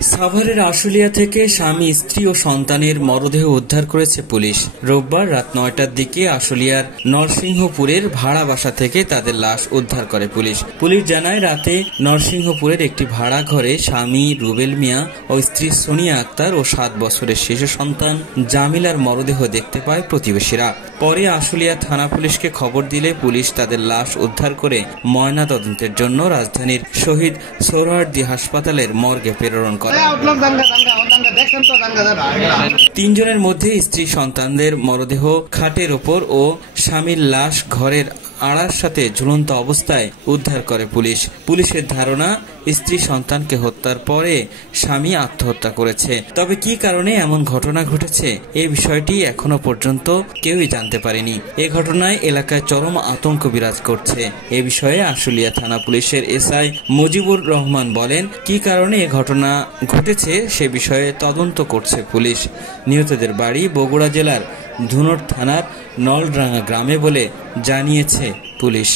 সাভারের আশুলিয়া থেকে স্বামী, স্ত্রী ও সন্তানের মরদেহ উদ্ধার করেছে পুলিশ। রোববার রাত 9টার দিকে আশুলিয়ার নরসিংহপুরের ভাড়া বাসা থেকে তাদের লাশ উদ্ধার করে পুলিশ। পুলিশ জানায়, রাতে নরসিংহপুরের একটি ভাড়া ঘরে স্বামী রুবেল মিয়া ও স্ত্রী সোনিয়া আক্তার ও 7 বছরের শিশু সন্তান জামিলার মরদেহ দেখতে পায় প্রতিবেশীরা। পরে আশুলিয়া থানা পুলিশকে খবর দিলে পুলিশ তাদের লাশ উদ্ধার করে ময়না তদন্তের জন্য রাজধানীর শহীদ সোহরাওয়ার্দী হাসপাতালের মর্গে প্রেরণ করে। 3 জনের মধ্যে স্ত্রী সন্তানদের মরদেহ খাটের ওপর ও স্বামীর লাশ ঘরের আড়ার সাথে ঝুলন্ত অবস্থায় উদ্ধার করে পুলিশ। পুলিশের ধারণা, স্ত্রী সন্তানকে হত্যার পরে স্বামী আত্মহত্যা করেছে। তবে কি কারণে এমন ঘটনা ঘটেছে এই বিষয়টি এখনো পর্যন্ত কেউই জানতে পারেনি। এ ঘটনায় এলাকায় চরম আতঙ্ক বিরাজ করছে। এ বিষয়ে আশুলিয়া থানা পুলিশের এসআই মুজিবুর রহমান বলেন, কি কারণে এ ঘটনা ঘটেছে সে বিষয়ে তদন্ত করছে পুলিশ। নিহতদের বাড়ি বগুড়া জেলার ধুনট থানার নলডাঙ্গা গ্রামে বলে জানিয়েছে পুলিশ।